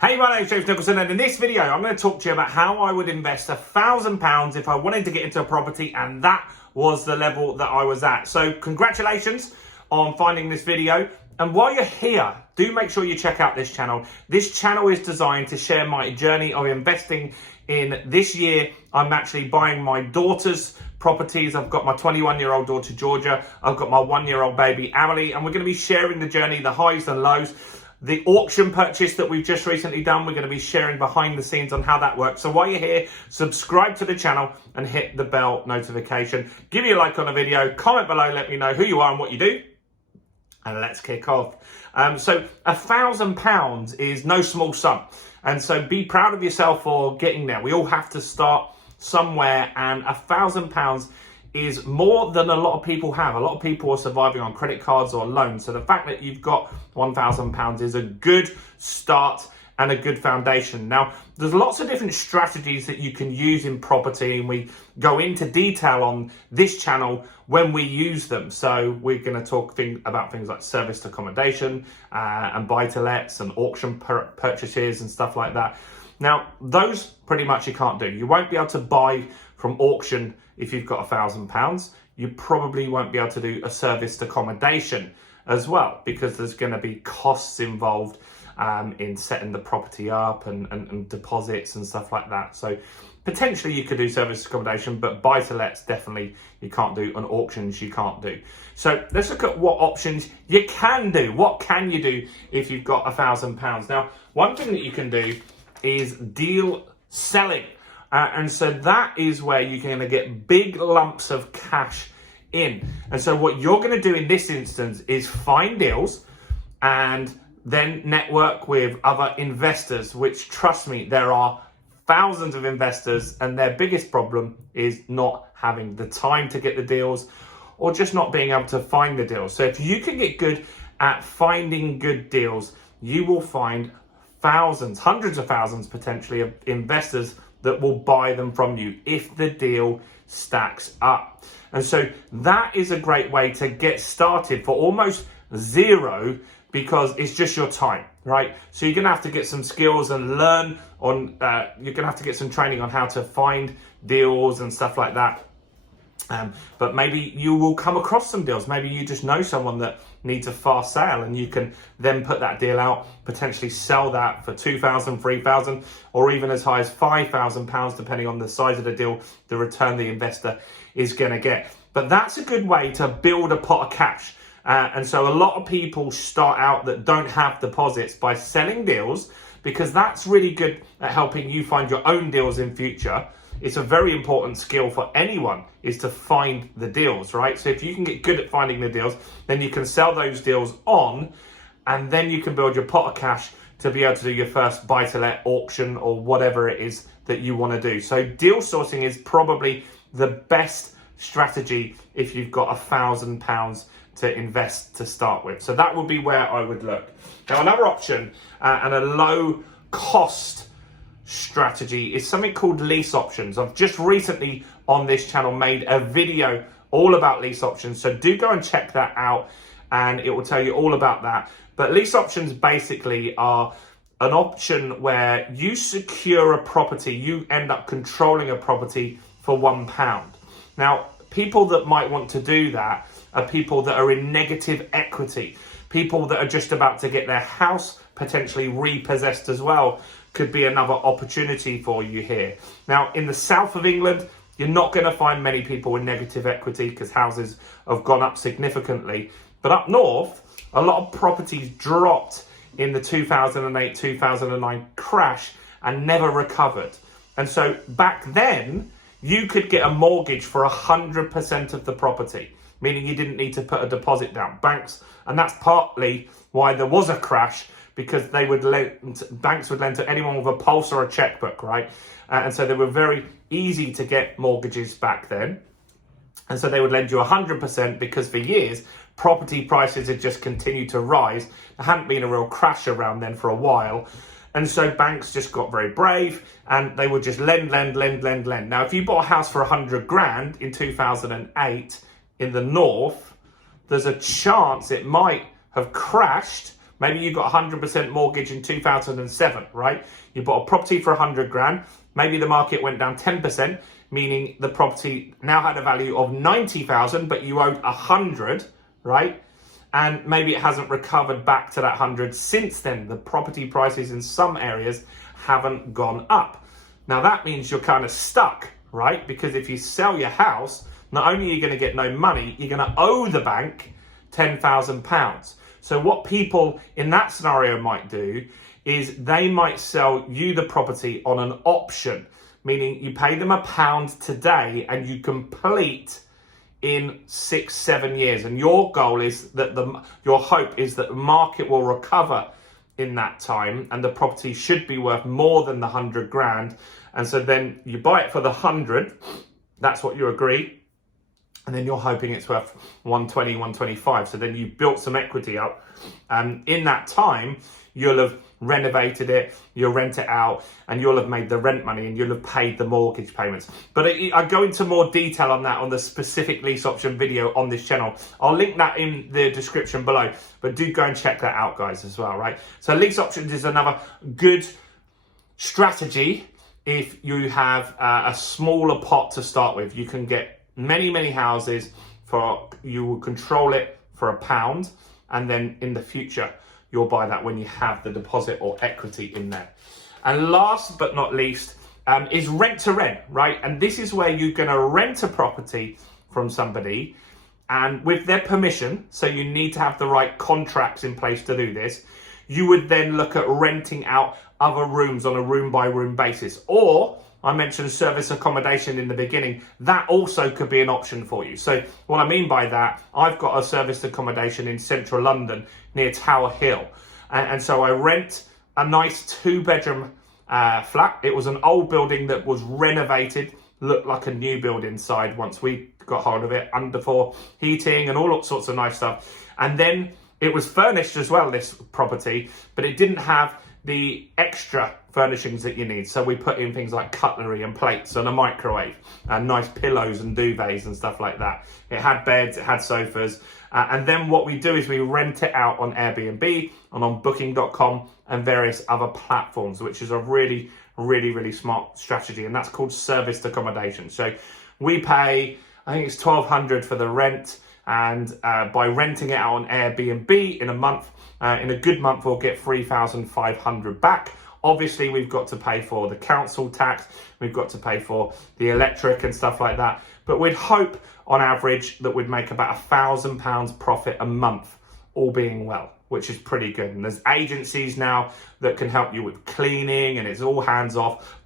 Hey, my name's James Nicholson, and in this video, I'm going to talk to you about how I would invest £1,000 if I wanted to get into a property, and that was the level that I was at. So congratulations on finding this video. And while you're here, do make sure you check out this channel. This channel is designed to share my journey of investing in this year. I'm actually buying my daughter's properties. I've got my 21-year-old daughter, Georgia. I've got my 1-year-old baby, Emily, and we're going to be sharing the journey, the highs and lows. The auction purchase that we've just recently done, we're going to be sharing behind the scenes on how that works. So while you're here, subscribe to the channel and hit the bell notification. Give me a like on the video, comment below, let me know who you are and what you do. And let's kick off. So £1,000 is no small sum. And so be proud of yourself for getting there. We all have to start somewhere, and £1,000 is more than a lot of people have. A lot of people are surviving on credit cards or loans. So the fact that you've got £1,000 is a good start and a good foundation. Now, there's lots of different strategies that you can use in property, and we go into detail on this channel when we use them. So we're going to talk about things like serviced accommodation and buy-to-lets and auction purchases and stuff like that. Now, those pretty much you can't do. You won't be able to buy from auction if you've got £1,000. You probably won't be able to do a serviced accommodation as well, because there's going to be costs involved in setting the property up and deposits and stuff like that. So potentially you could do serviced accommodation, but buy-to-lets definitely you can't do, and auctions you can't do. So let's look at what options you can do. What can you do if you've got £1,000? Now, one thing that you can do is deal selling. And so that is where you're going to get big lumps of cash in. And so what you're going to do in this instance is find deals and then network with other investors, which, trust me, there are thousands of investors, and their biggest problem is not having the time to get the deals or just not being able to find the deals. So if you can get good at finding good deals, you will find thousands, hundreds of thousands potentially of investors that will buy them from you if the deal stacks up. And so that is a great way to get started for almost zero, because it's just your time, right? So you're gonna have to get some skills and learn on, you're gonna have to get some training on how to find deals and stuff like that. But maybe you will come across some deals. Maybe you just know someone that needs a fast sale, and you can then put that deal out, potentially sell that for £2,000, £3,000, or even as high as £5,000, depending on the size of the deal, the return the investor is going to get. But that's a good way to build a pot of cash. And so a lot of people start out that don't have deposits by selling deals, because that's really good at helping you find your own deals in future. It's a very important skill for anyone, is to find the deals, right? So if you can get good at finding the deals, then you can sell those deals on, and then you can build your pot of cash to be able to do your first buy-to-let auction or whatever it is that you want to do. So deal sourcing is probably the best strategy if you've got £1,000 to invest to start with. So that would be where I would look. Now, another option and a low cost strategy is something called lease options. I've just recently on this channel made a video all about lease options, so do go and check that out, and it will tell you all about that. But lease options basically are an option where you secure a property, you end up controlling a property for £1. Now, people that might want to do that are people that are in negative equity, people that are just about to get their house potentially repossessed as well. Could be another opportunity for you here. Now, in the south of England, you're not going to find many people with negative equity because houses have gone up significantly. But up north, a lot of properties dropped in the 2008-2009 crash and never recovered. And so back then, you could get a mortgage for 100% of the property, meaning you didn't need to put a deposit down. Banks, and that's partly why there was a crash, because they would banks would lend to anyone with a pulse or a checkbook, right? And so they were very easy to get mortgages back then. And so they would lend you 100%, because for years, property prices had just continued to rise. There hadn't been a real crash around then for a while. And so banks just got very brave, and they would just lend. Now, if you bought a house for 100 grand in 2008 in the north, there's a chance it might have crashed, Maybe you got 100% mortgage in 2007, right? You bought a property for 100 grand. Maybe the market went down 10%, meaning the property now had a value of 90,000, but you owed 100, right? And maybe it hasn't recovered back to that 100 since then. The property prices in some areas haven't gone up. Now that means you're kind of stuck, right? Because if you sell your house, not only are you going to get no money, you're going to owe the bank £10,000. So what people in that scenario might do is they might sell you the property on an option, meaning you pay them £1 today and you complete in 6-7 years. And your goal is that your hope is that the market will recover in that time and the property should be worth more than the 100 grand. And so then you buy it for the 100, that's what you agree. And then you're hoping it's worth 120, 125. So then you've built some equity up. In that time, you'll have renovated it, you'll rent it out, and you'll have made the rent money and you'll have paid the mortgage payments. But I go into more detail on that on the specific lease option video on this channel. I'll link that in the description below, but do go and check that out, guys, as well, right? So lease options is another good strategy if you have a smaller pot to start with. You can get many houses you will control it for £1, and then in the future you'll buy that when you have the deposit or equity in there. And last but not least is rent to rent, right? And this is where you're going to rent a property from somebody and with their permission, so you need to have the right contracts in place to do this. You would then look at renting out other rooms on a room by room basis. Or I mentioned service accommodation in the beginning. That also could be an option for you. So what I mean by that, I've got a service accommodation in central London near Tower Hill. And so I rent a nice 2-bedroom flat. It was an old building that was renovated, looked like a new build inside once we got hold of it, underfloor heating and all sorts of nice stuff. And then it was furnished as well, this property, but it didn't have the extra furnishings that you need. So we put in things like cutlery and plates and a microwave and nice pillows and duvets and stuff like that. It had beds, it had sofas. And then what we do is we rent it out on Airbnb and on booking.com and various other platforms, which is a really smart strategy. And that's called serviced accommodation. So we pay, I think it's $1,200 for the rent. And by renting it out on Airbnb in a month, in a good month, we'll get $3,500 back. Obviously, we've got to pay for the council tax. We've got to pay for the electric and stuff like that. But we'd hope on average that we'd make about £1,000 profit a month, all being well, which is pretty good. And there's agencies now that can help you with cleaning and it's all hands off.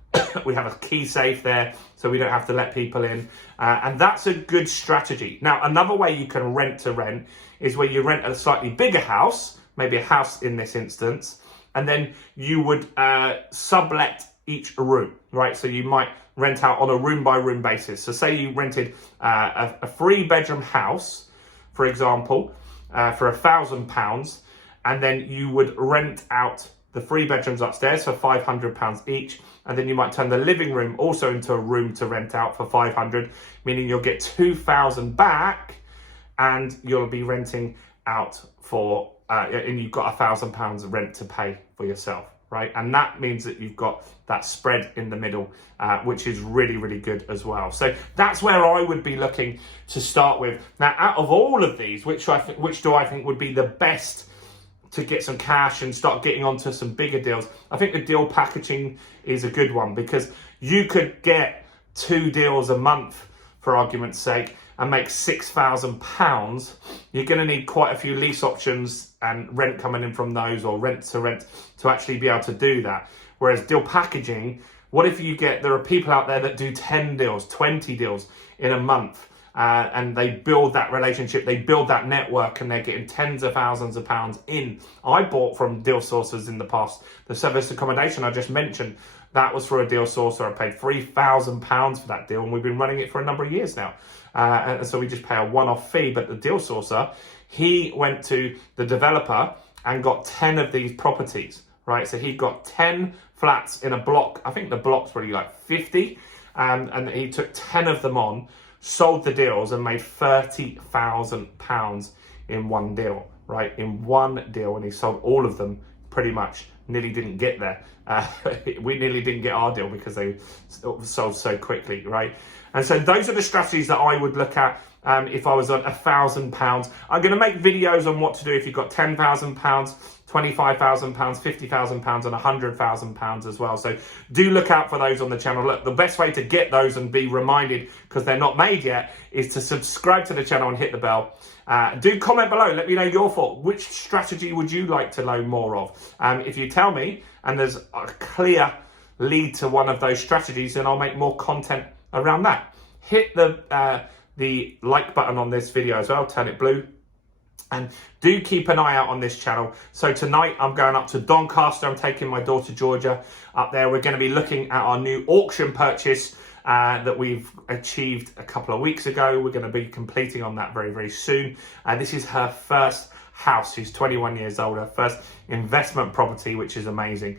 We have a key safe there, so we don't have to let people in. And that's a good strategy. Now, another way you can rent to rent is where you rent a slightly bigger house, maybe a house in this instance, and then you would sublet each room, right? So you might rent out on a room by room basis. So say you rented a 3-bedroom house, for example, for £1,000, and then you would rent out the 3 bedrooms upstairs for £500 each, and then you might turn the living room also into a room to rent out for £500, meaning you'll get £2,000 back, and you'll be renting out for and you've got £1,000 rent to pay for yourself, right? And that means that you've got that spread in the middle, which is really good as well. So that's where I would be looking to start with. Now, out of all of these, which do I think would be the best to get some cash and start getting onto some bigger deals? I think the deal packaging is a good one, because you could get 2 deals a month, for argument's sake, and make £6,000. You're going to need quite a few lease options and rent coming in from those, or rent to actually be able to do that. Whereas deal packaging, what if there are people out there that do 10 deals, 20 deals in a month, and they build that relationship, they build that network, and they're getting tens of thousands of pounds in. I bought from deal sources in the past. The service accommodation I just mentioned, that was for a deal sourcer. I paid £3,000 for that deal, and we've been running it for a number of years now. And so we just pay a one-off fee. But the deal sourcer, he went to the developer and got 10 of these properties, right? So he got 10 flats in a block. I think the block's really like 50. And he took 10 of them on, sold the deals, and made £30,000 in one deal, right, in one deal, and he sold all of them pretty much. Nearly didn't get there. We nearly didn't get our deal because they sold so quickly, right? And so those are the strategies that I would look at if I was on £1,000. I'm going to make videos on what to do if you've got £10,000, £25,000, £50,000 and £100,000 as well. So do look out for those on the channel. Look, the best way to get those and be reminded, because they're not made yet, is to subscribe to the channel and hit the bell. Do comment below. Let me know your thought. Which strategy would you like to know more of? If you tell me and there's a clear lead to one of those strategies, then I'll make more content around that. Hit the like button on this video as well. Turn it blue. And do keep an eye out on this channel. So tonight I'm going up to Doncaster. I'm taking my daughter Georgia up there. We're going to be looking at our new auction purchase that we've achieved a couple of weeks ago. We're going to be completing on that very, very soon. This is her first house. She's 21 years old, her first investment property, which is amazing.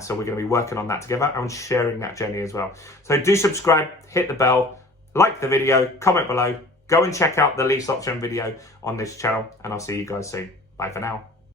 So we're going to be working on that together and sharing that journey as well. So do subscribe, hit the bell, like the video, comment below. Go and check out the lease option video on this channel, and I'll see you guys soon. Bye for now.